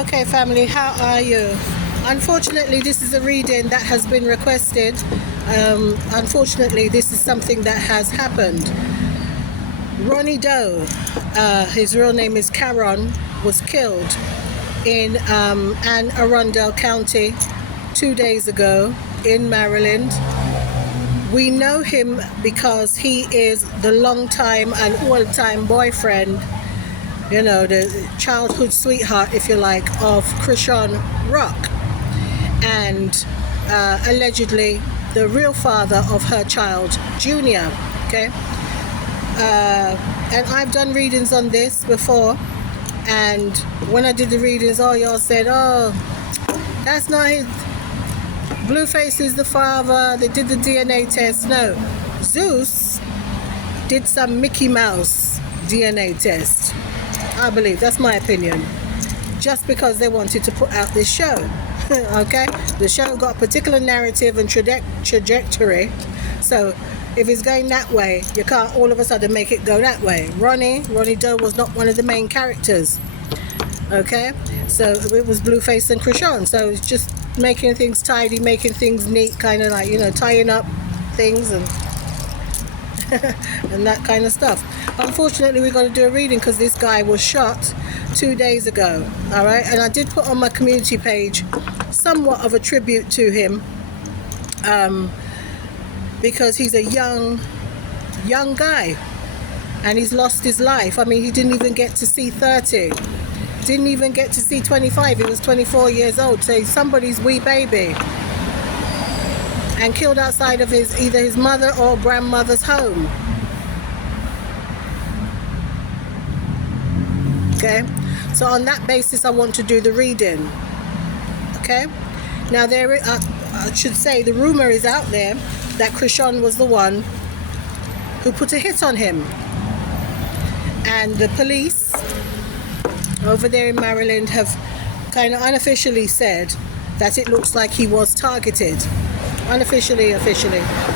Okay, family, how are you? Unfortunately, this is a reading that has been requested. Unfortunately, this is something that has happened. Ronnie Doe, his real name is Karon, was killed in Anne Arundel County 2 days ago in Maryland. We know him because he is the long-time and all-time boyfriend, you know, the childhood sweetheart, if you like, of Chrisean Rock, and allegedly the real father of her child, Junior. Okay, and I've done readings on this before, and when I did the readings, all y'all said, "Oh, that's not his. Blueface is the father. They did the DNA test." No, Zeus did some Mickey Mouse DNA test. I believe, that's my opinion, just because they wanted to put out this show. Okay, the show got a particular narrative and trajectory, so if it's going that way, you can't all of a sudden make it go that way. Ronnie Doe was not one of the main characters. Okay, so it was Blueface and Chrisean, so it's just making things tidy, making things neat, kind of like, you know, tying up things and and that kind of stuff. Unfortunately, we've got to do a reading because this guy was shot 2 days ago. All right, and I did put on my community page somewhat of a tribute to him, because he's a young guy and he's lost his life. I mean, he didn't even get to see 30, didn't even get to see 25. He was 24 years old, so he's somebody's wee baby, and killed outside of either his mother or grandmother's home. Okay, so on that basis I want to do the reading. Okay, now I should say, the rumor is out there that Chrisean was the one who put a hit on him, and the police over there in Maryland have kind of unofficially said that it looks like he was targeted. Officially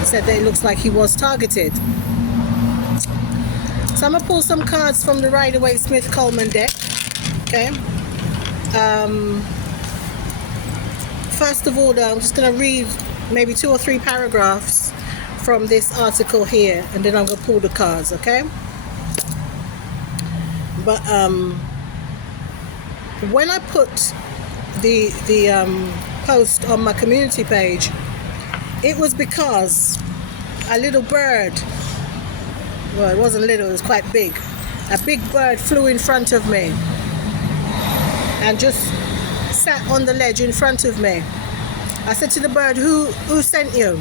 said that it looks like he was targeted. So I'm gonna pull some cards from the Rider-Waite-Smith Coleman deck. Okay. First of all, though, I'm just gonna read maybe 2 or 3 paragraphs from this article here, and then I'm gonna pull the cards. Okay. But when I put the post on my community page, it was because a little bird, well, it wasn't little, it was quite big. A big bird flew in front of me and just sat on the ledge in front of me. I said to the bird, who sent you?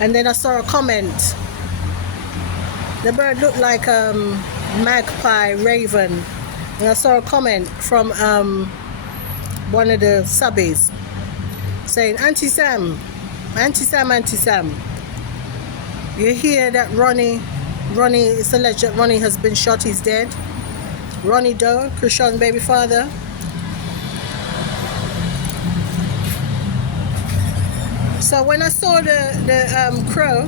And then I saw a comment. The bird looked like a magpie raven. And I saw a comment from one of the subbies saying, Auntie Sam, you hear that Ronnie, it's alleged that Ronnie has been shot, he's dead. Ronnie Doe, Chrisean's baby father. So when I saw the crow,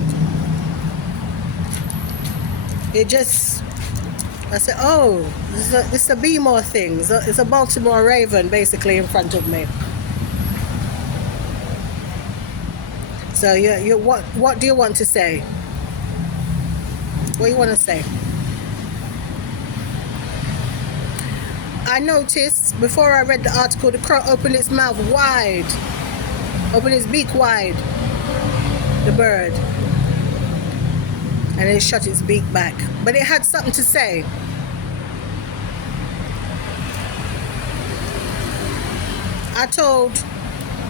I said, oh, this is a B-more thing. It's a Baltimore raven basically in front of me. So what do you want to say? What do you want to say? I noticed before I read the article, the crow opened its mouth wide, opened its beak wide, the bird, and it shut its beak back. But it had something to say. I told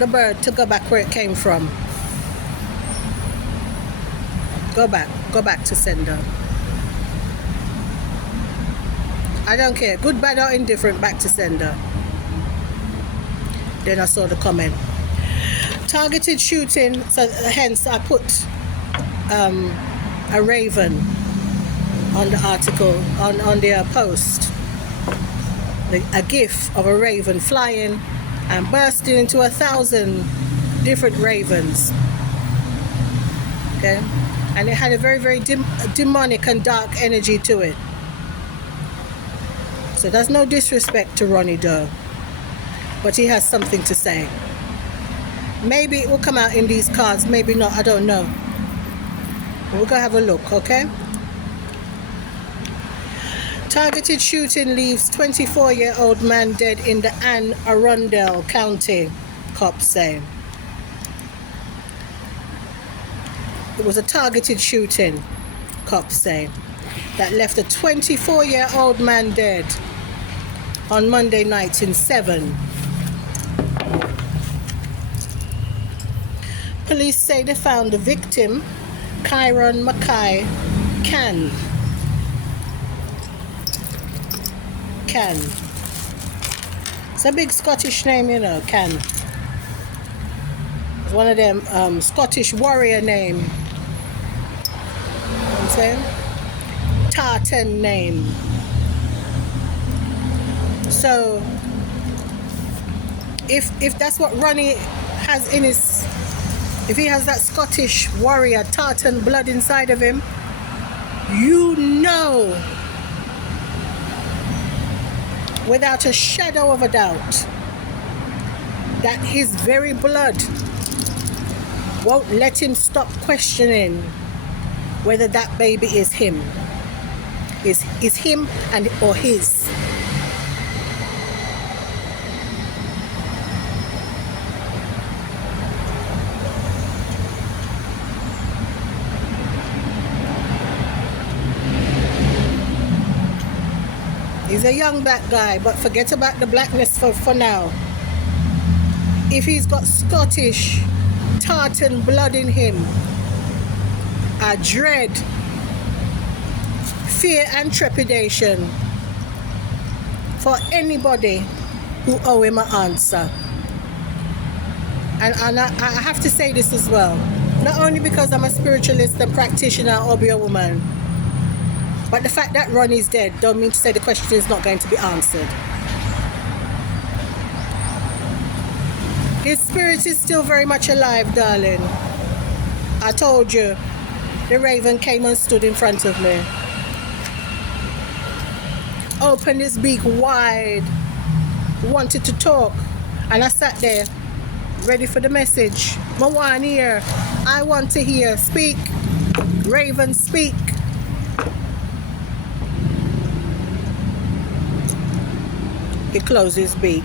the bird to go back where it came from. Go back to sender. I don't care, good, bad or indifferent, back to sender. Then I saw the comment. Targeted shooting, so hence I put a raven on the article, on their post. A gif of a raven flying and bursting into 1,000 different ravens. Okay? And it had a very, very demonic and dark energy to it. So that's no disrespect to Ronnie Doe, but he has something to say. Maybe it will come out in these cards, maybe not, I don't know. We're gonna have a look, okay? Targeted shooting leaves 24-year-old man dead in the Anne Arundel County, cops say. It was a targeted shooting, cops say, that left a 24-year-old man dead on Monday night in Severn. Police say they found the victim, Karon Cann. Cann. It's a big Scottish name, you know, Cann. It's one of them Scottish warrior name. You know what I'm saying? Tartan name. So if that's what Ronnie has in his, if he has that Scottish warrior tartan blood inside of him, you know without a shadow of a doubt that his very blood won't let him stop questioning whether that baby is him. Is him and or his. He's a young black guy, but forget about the blackness for now. If he's got Scottish tartan blood in him, a dread, fear and trepidation for anybody who owe him an answer. And I have to say this as well, not only because I'm a spiritualist and practitioner or be a woman, but the fact that Ronnie's dead don't mean to say the question is not going to be answered. His spirit is still very much alive, darling. I told you, the raven came and stood in front of me. Opened his beak wide, wanted to talk, and I sat there, ready for the message. I want to hear. I want to hear. Speak. Raven, speak. He closed his beak.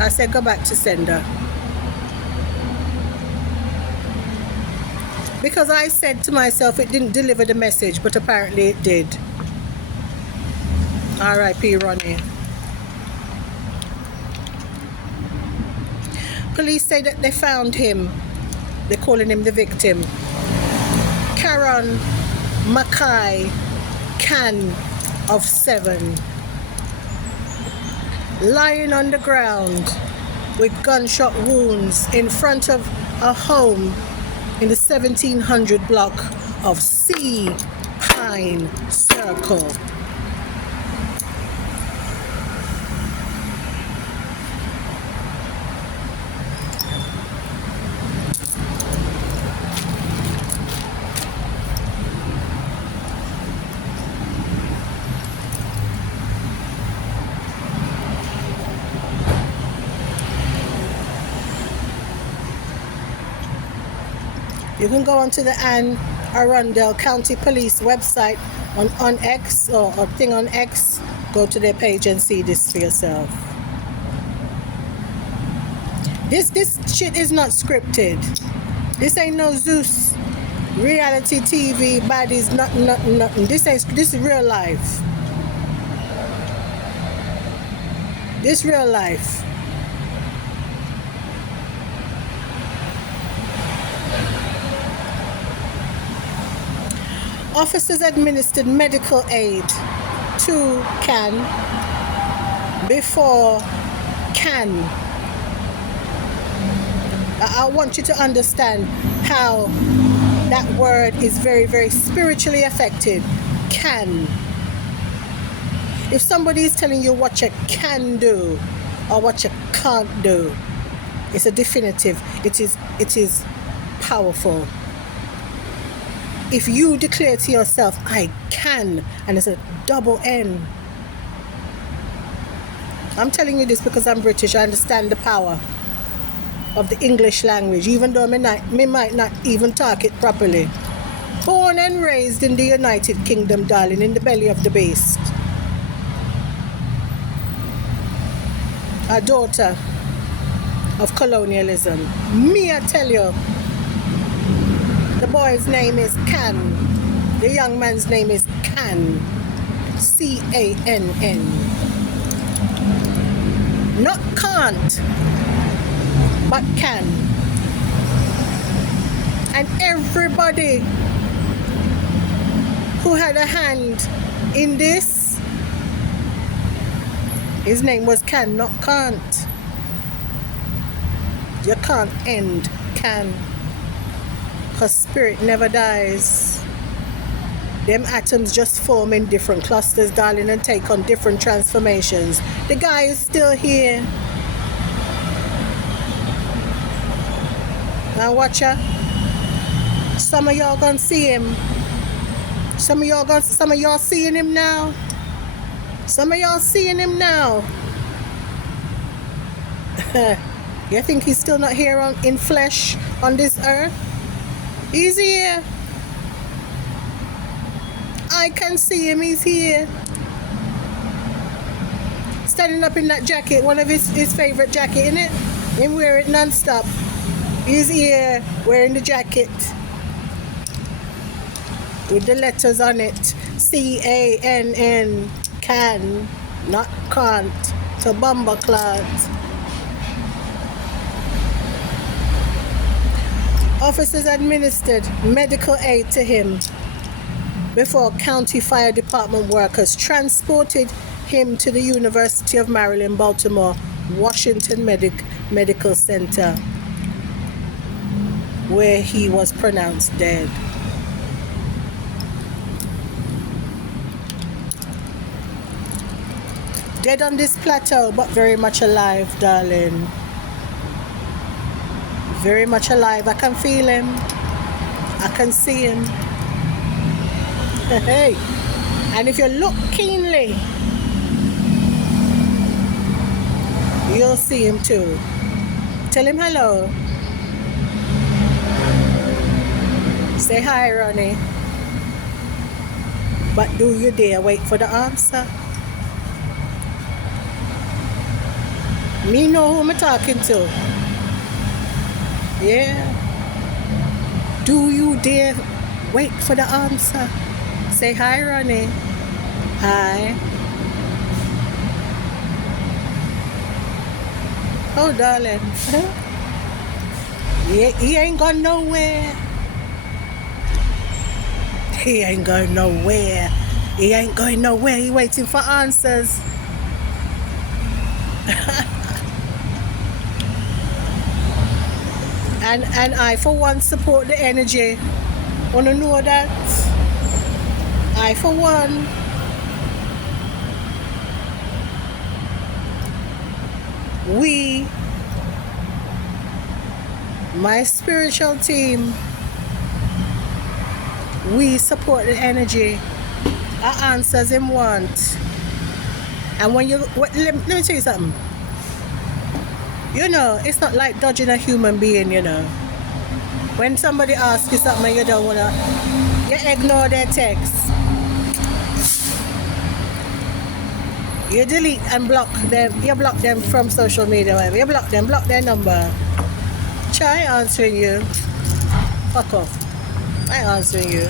I said, go back to sender. Because I said to myself it didn't deliver the message, but apparently it did. R.I.P. Ronnie. Police say that they found him. They're calling him the victim. Karon Cann of Severn, lying on the ground with gunshot wounds in front of a home in the 1700 block of Sea Pine Circle. You can go onto the Anne Arundel County Police website on X or thing on X. Go to their page and see this for yourself. This shit is not scripted. This ain't no Zeus reality TV baddies, nothing. This is real life. This real life. Officers administered medical aid to Cann before Cann. I want you to understand how that word is very, very spiritually affected. Can. If somebody is telling you what you can do or what you can't do, it's a definitive. It is powerful. if you declare to yourself, I can, and it's a double N. I'm telling you this because I'm British. I understand the power of the English language, even though me might not even talk it properly. Born and raised in the United Kingdom, darling, in the belly of the beast. A daughter of colonialism. Me, I tell you. The boy's name is Cann. The young man's name is Cann. C-A-N-N. Not can't, but can. And everybody who had a hand in this, his name was Cann, not can't. You can't end Cann, because spirit never dies. Them atoms just form in different clusters, darling, and take on different transformations. The guy is still here. Now watch ya. Some of y'all gonna see him. Some of y'all seeing him now. Some of y'all seeing him now. You think he's still not here in flesh on this earth? He's here. I can see him, he's here. Standing up in that jacket, one of his favorite jacket, innit? Him wear it non-stop. He's here, wearing the jacket. With the letters on it. C-A-N-N. Can, not can't. To bomber clot. Officers administered medical aid to him before county fire department workers transported him to the University of Maryland, Baltimore, Washington Medical Center, where he was pronounced dead. Dead on this plateau, but very much alive, darling. Very much alive. I can feel him. I can see him. Hey, and if you look keenly, you'll see him too. Tell him hello. Say hi, Ronnie. But do you dare wait for the answer? Me know who I'm talking to. Yeah. Do you dare wait for the answer? Say hi, Ronnie. Hi. Oh, darling. He ain't gone nowhere. He ain't going nowhere. He ain't going nowhere. He waiting for answers. And I, for one, support the energy. Wanna know that? I, for one, we, my spiritual team, we support the energy. Our answers him want. And when you, let me tell you something. You know, it's not like dodging a human being, you know. When somebody asks you something you don't wanna, you ignore their text. You delete and block them. You block them from social media, whatever. You block them, block their number. Try answering you. Fuck off. I answering you.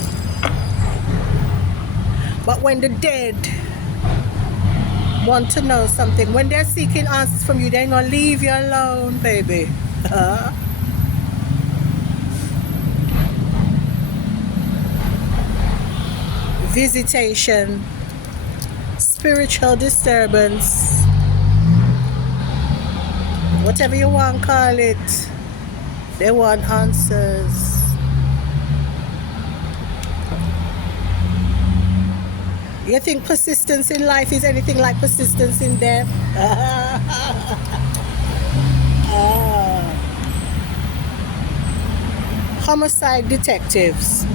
But when the dead want to know something, when they're seeking answers from you, they ain't gonna leave you alone, baby. Visitation, spiritual disturbance, whatever you want to call it, they want answers. You think persistence in life is anything like persistence in death? Homicide detectives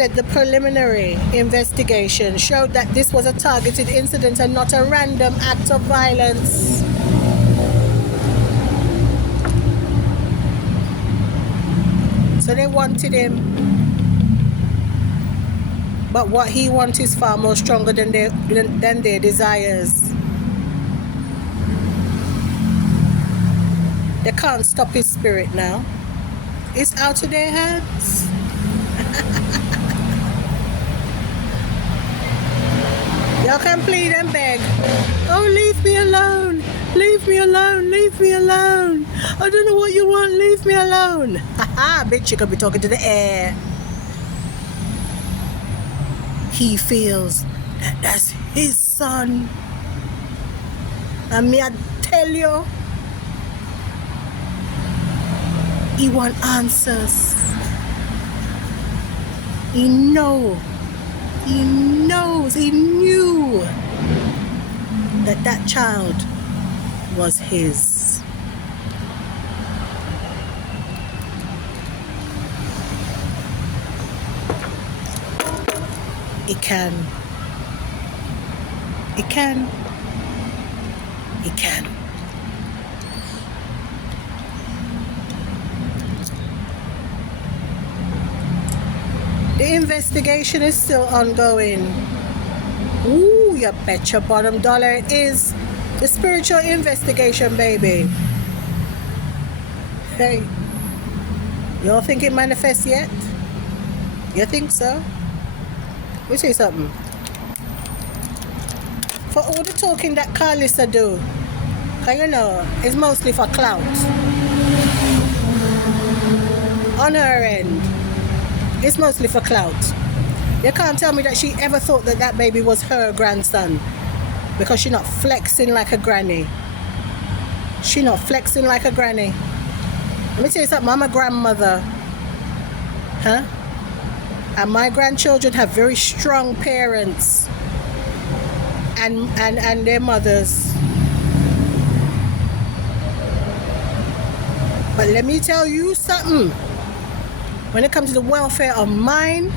said the preliminary investigation showed that this was a targeted incident and not a random act of violence. So they wanted him, but what he wants is far more stronger than their desires. They can't stop his spirit now. It's out of their hands. Y'all can plead and beg. Oh, leave me alone. Leave me alone. Leave me alone. I don't know what you want. Leave me alone. Haha, bitch, you could be talking to the air. He feels that that's his son. And me, I tell you, he want answers. He knows, he knew that child was his. He can. The investigation is still ongoing. Ooh, you bet your bottom dollar it is. The spiritual investigation, baby. Hey, you all think it manifests yet? You think so? Let me say something. For all the talking that Carlissa do, cause you know, it's mostly for clout. On her end, it's mostly for clout. You can't tell me that she ever thought that that baby was her grandson, because she's not flexing like a granny. She not flexing like a granny. Let me tell you something, I'm a grandmother. Huh? And my grandchildren have very strong parents and their mothers. But let me tell you something. When it comes to the welfare of mine,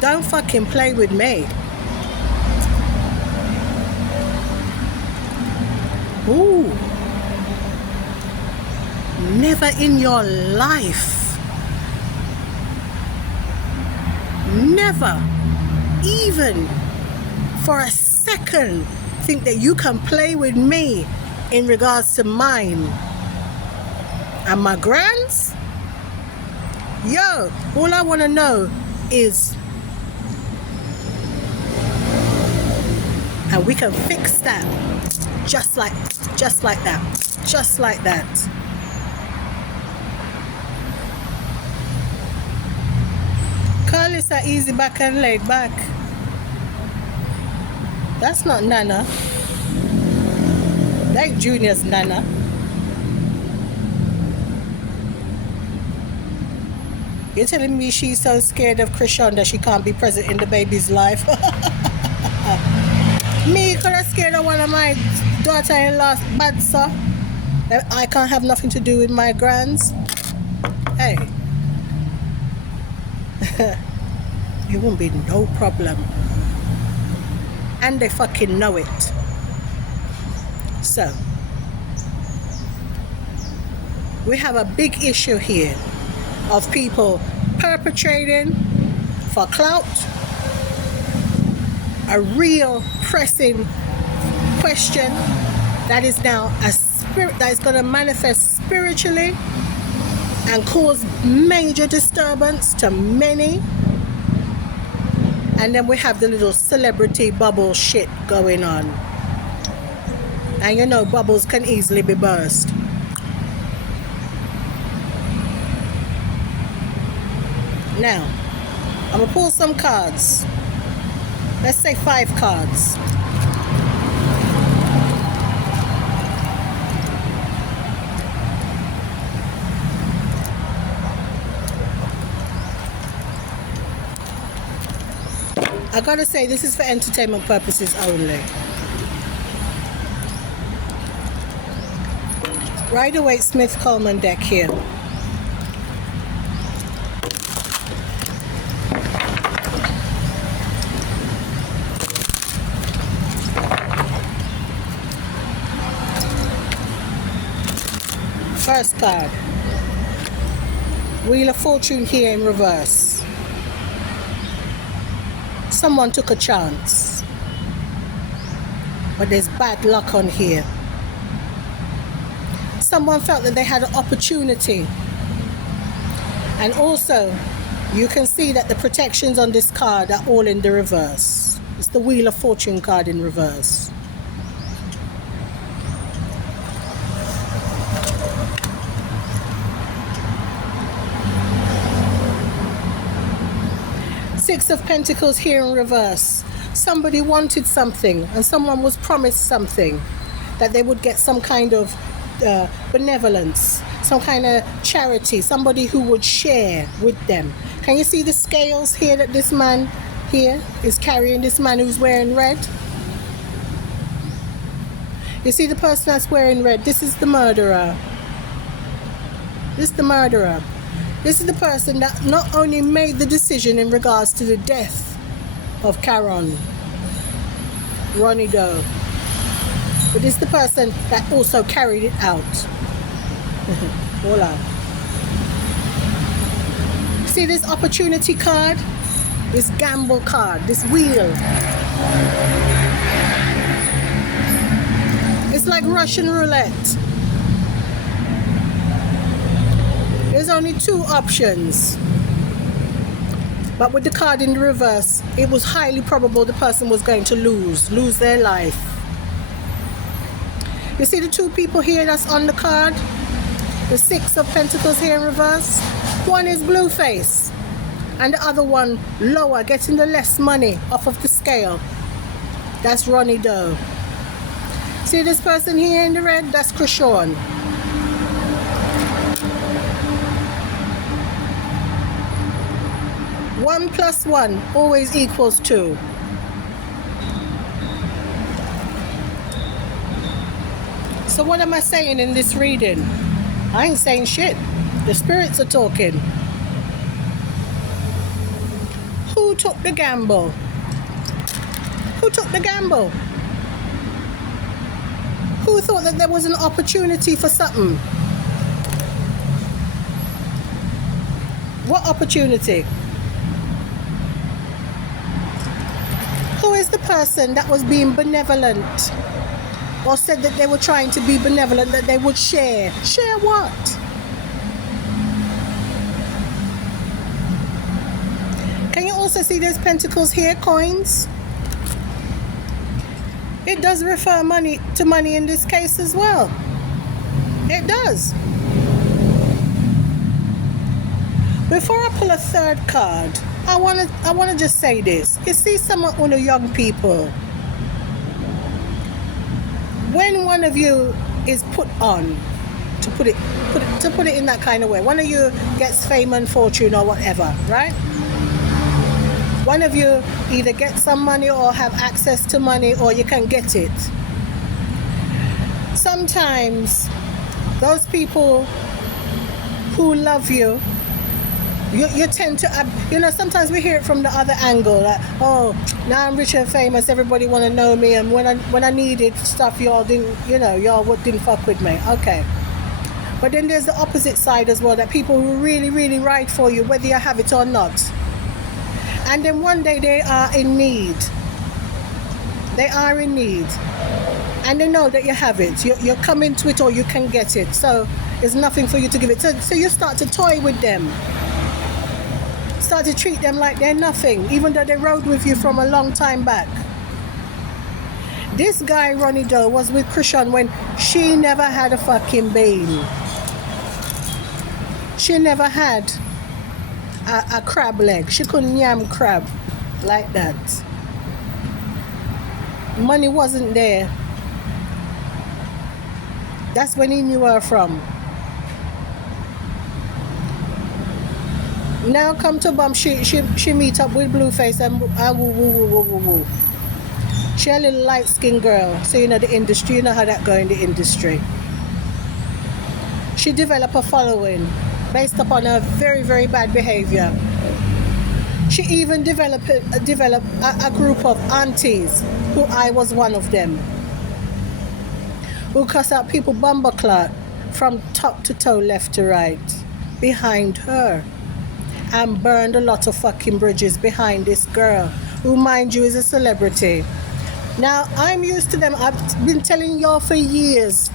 don't fucking play with me. Ooh. Never in your life. Never, even for a second, think that you can play with me in regards to mine. And my grands? Yo, all I want to know is, and we can fix that just like that. Carlissa easy back and laid back. That's not Nana. Like Junior's Nana. You're telling me she's so scared of Krishan that she can't be present in the baby's life? Me could have scared of one of my daughter-in-law's bad so that I can't have nothing to do with my grands. Hey. It won't be no problem. And they fucking know it. So, we have a big issue here of people perpetrating for clout, a real pressing question that is now a spirit that is going to manifest spiritually and cause major disturbance to many. And then we have the little celebrity bubble shit going on. And you know, bubbles can easily be burst. Now, I'm gonna pull some cards. Let's say 5 cards. I gotta say, this is for entertainment purposes only. Rider-Waite Smith Coleman deck here. First card. Wheel of Fortune here in reverse. Someone took a chance. But there's bad luck on here. Someone felt that they had an opportunity. And also, you can see that the protections on this card are all in the reverse. It's the Wheel of Fortune card in reverse. Six of Pentacles here in reverse. Somebody wanted something and someone was promised something, that they would get some kind of benevolence, some kind of charity, somebody who would share with them. Can you see the scales here that this man here is carrying, this man who's wearing red? You see the person that's wearing red? This is the murderer. This is the murderer. This is the person that not only made the decision in regards to the death of Karon, Ronnie Doe, but this is the person that also carried it out. Voila. See this opportunity card? This gamble card, this wheel. It's like Russian roulette. There's only two options. But with the card in the reverse, it was highly probable the person was going to lose their life. You see the two people here that's on the card? The Six of Pentacles here in reverse. One is blue face, and the other one lower, getting the less money off of the scale. That's Ronnie Doe. See this person here in the red? That's Karon. 1 + 1 always equals 2. So what am I saying in this reading? I ain't saying shit. The spirits are talking. Who took the gamble? Who took the gamble? Who thought that there was an opportunity for something? What opportunity? Who is the person that was being benevolent, or said that they were trying to be benevolent, that they would share? Share what? Can you also see those pentacles here, coins? It does refer money to money in this case as well. It does. Before I pull a third card, I wanna just say this. You see some of the young people, when one of you is put on, to put it in that kind of way, one of you gets fame and fortune or whatever, right? One of you either gets some money or have access to money, or you can get it. Sometimes those people who love you, you tend to, sometimes we hear it from the other angle, like, oh, now I'm rich and famous, everybody want to know me, and when I needed stuff, y'all didn't, y'all didn't fuck with me. Okay. But then there's the opposite side as well, that people who really, really ride for you, whether you have it or not. And then one day they are in need. They are in need. And they know that you have it. You're coming to it, or you can get it. So there's nothing for you to give it. So you start to toy with them. Start to treat them like they're nothing, even though they rode with you from a long time back. This guy, Ronnie Doe, was with Karon when she never had a fucking bean. She never had a crab leg. She couldn't yam crab like that. Money wasn't there. That's when he knew her from. Now come to bum, she meet up with Blueface and woo. She a little light-skinned girl, so the industry, how that go in the industry. She developed a following based upon her very, very bad behavior. She even developed a group of aunties, who I was one of them, who cuss out people bumbleclot from top to toe, left to right, behind her, and burned a lot of fucking bridges behind this girl, who, mind you, is a celebrity. Now, I'm used to them. I've been telling y'all for years.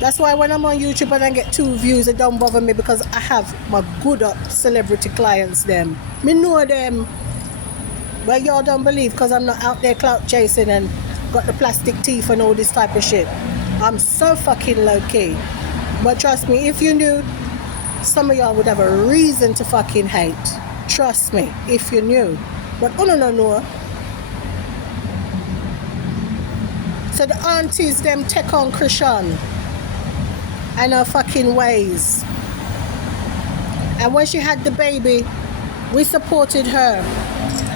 That's why when I'm on YouTube and I get 2 views, it don't bother me, because I have my good up celebrity clients them. Me know them. But y'all don't believe, because I'm not out there clout chasing and got the plastic teeth and all this type of shit. I'm so fucking low key. But trust me, if you knew, some of y'all would have a reason to fucking hate. Trust me, if you knew. But no. So the aunties them take on Karon and her fucking ways. And when she had the baby, we supported her.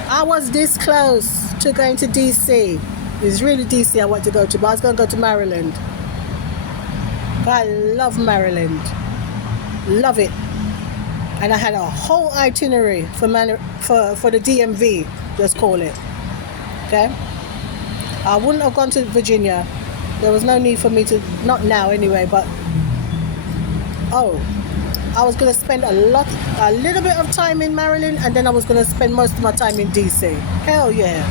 I was this close to going to DC. It's really DC I want to go to, but I was going to go to Maryland. I love Maryland. Love it. And I had a whole itinerary for the DMV, just call it. Okay? I wouldn't have gone to Virginia. There was no need for me to, not now anyway, but I was going to spend a little bit of time in Maryland, and then I was going to spend most of my time in DC. Hell yeah.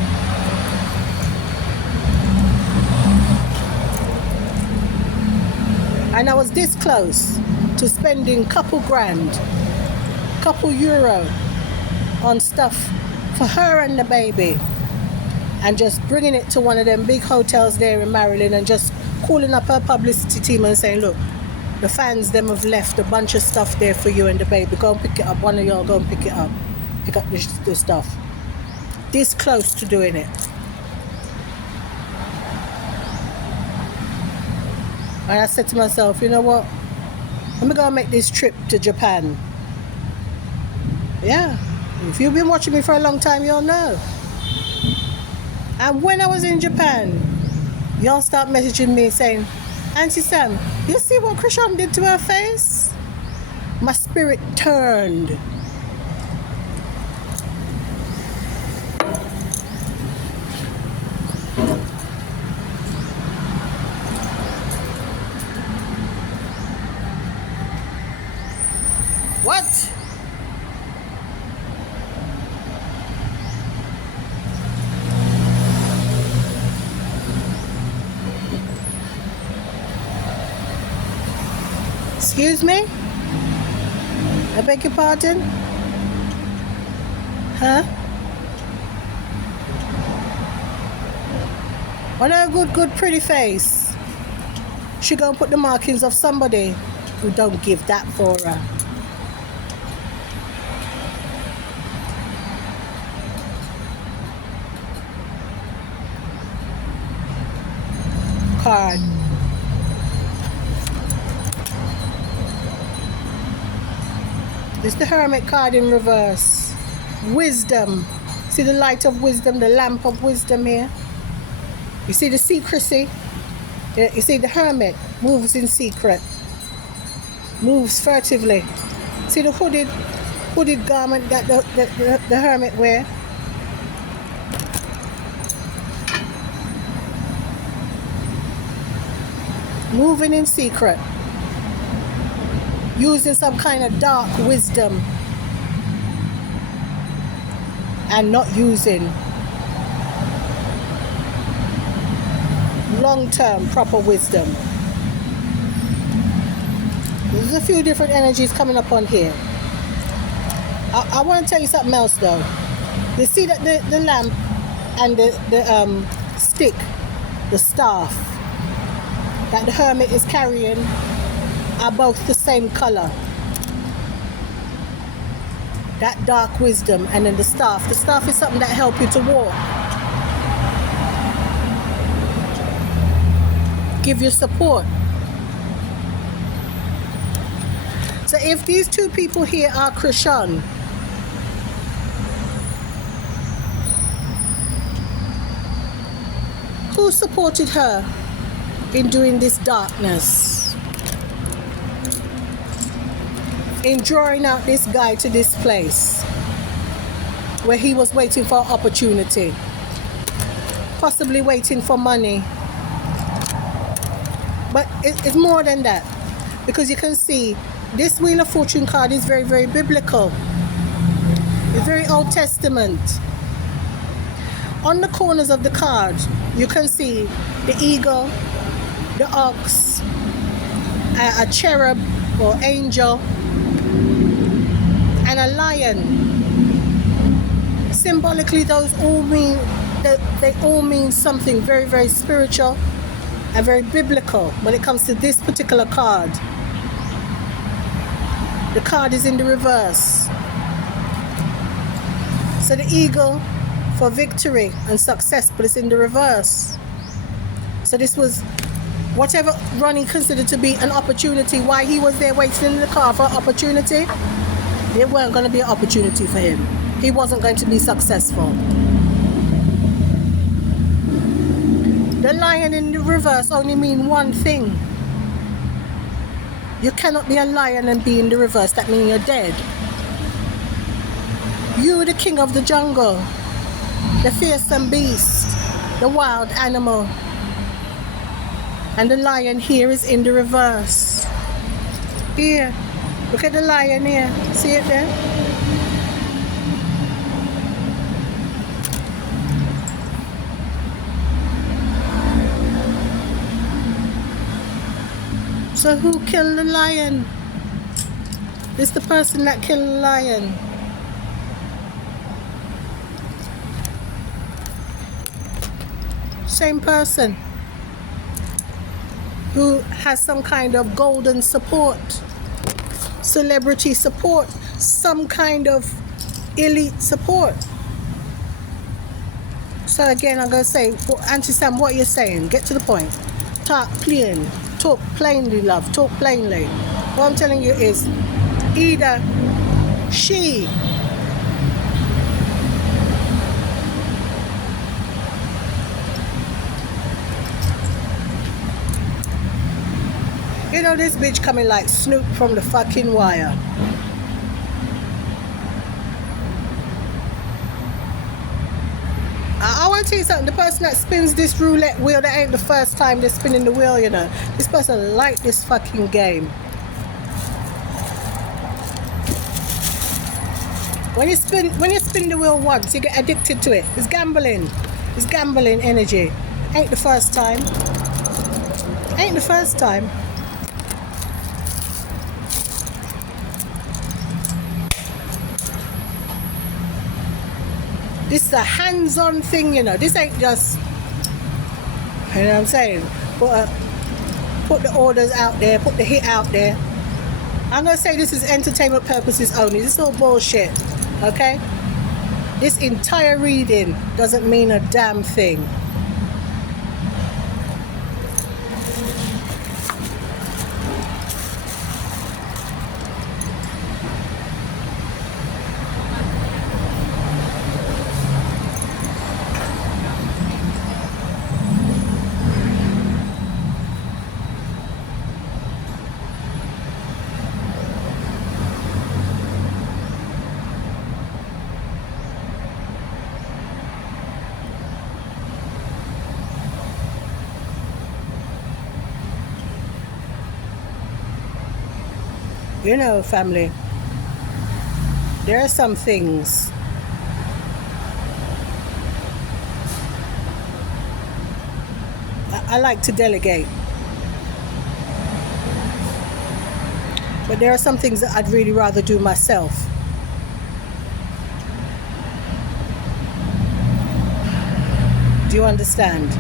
And I was this close to spending couple grand, couple euro on stuff for her and the baby, and just bringing it to one of them big hotels there in Maryland, and just calling up her publicity team and saying, look, the fans them have left a bunch of stuff there for you and the baby. Go and pick it up. One of y'all go and pick it up. Pick up the stuff. This close to doing it. And I said to myself, you know what? Let me go and make this trip to Japan. Yeah. If you've been watching me for a long time, you'll know. And when I was in Japan, y'all start messaging me saying, Auntie Sam, you see what Karon did to her face? My spirit turned. What? Excuse me? I beg your pardon? Huh? On her good pretty face, she gonna put the markings of somebody who don't give that for her. Card. It's the Hermit card in reverse. Wisdom. See the light of wisdom, the lamp of wisdom here? You see the secrecy? You see the Hermit moves in secret. Moves furtively. See the hooded garment that the Hermit wear? Moving in secret. Using some kind of dark wisdom and not using long-term proper wisdom. There's a few different energies coming up on here. I want to tell you something else though. You see that the lamp and the stick, the staff that the Hermit is carrying are both the same color. That dark wisdom and then the staff. The staff is something that helps you to walk. Give you support. So if these two people here are Karon, who supported her in doing this darkness? In drawing out this guy to this place where he was waiting for an opportunity, possibly waiting for money, But it's more than that, because you can see this Wheel of Fortune card is very, very biblical. It's very Old Testament. On the corners of the card, you can see the eagle, the ox, a cherub or angel, and a lion. Symbolically, those all mean they all mean something very, very spiritual and very biblical when it comes to this particular card. The card is in the reverse. So the eagle for victory and success, but it's in the reverse. So this was whatever Ronnie considered to be an opportunity. Why he was there waiting in the car for an opportunity, it weren't going to be an opportunity for him. He wasn't going to be successful. The lion in the reverse only mean one thing. You cannot be a lion and be in the reverse. That means you're dead. You, the king of the jungle, the fearsome beast, the wild animal. And the lion here is in the reverse. Here, look at the lion here. See it there? So who killed the lion? It's the person that killed the lion. Same person who has some kind of golden support, celebrity support, some kind of elite support. So again, I'm going to say, Auntie Sam, what you're saying, get to the point. Talk plain. Talk plainly, love. Talk plainly. What I'm telling you is either she you know, this bitch coming like Snoop from the fucking wire. I want to tell you something. The person that spins this roulette wheel, that ain't the first time they're spinning the wheel, you know. This person like this fucking game. When you spin the wheel once, you get addicted to it. It's gambling. It's gambling energy. Ain't the first time. Ain't the first time. This is a hands-on thing, you know. This ain't just, you know what I'm saying? Put the orders out there, put the hit out there. I'm going to say this is entertainment purposes only. This is all bullshit, okay? This entire reading doesn't mean a damn thing. You know, family, there are some things I like to delegate, but there are some things that I'd really rather do myself. Do you understand?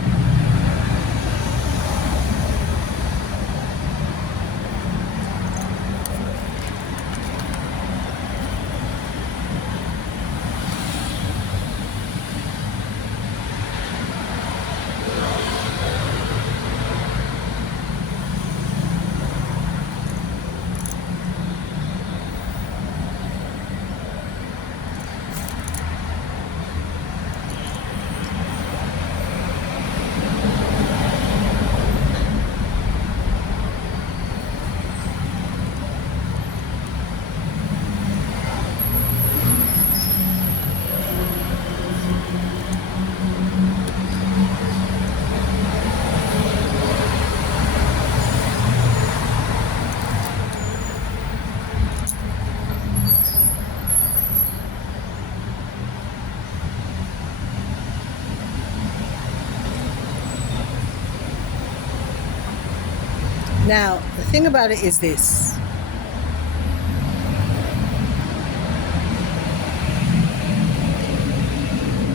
Now, the thing about it is this.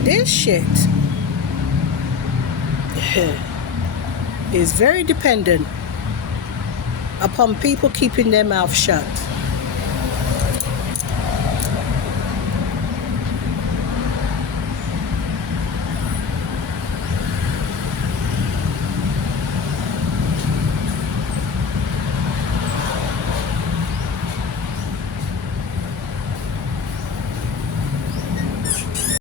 This shit is very dependent upon people keeping their mouth shut.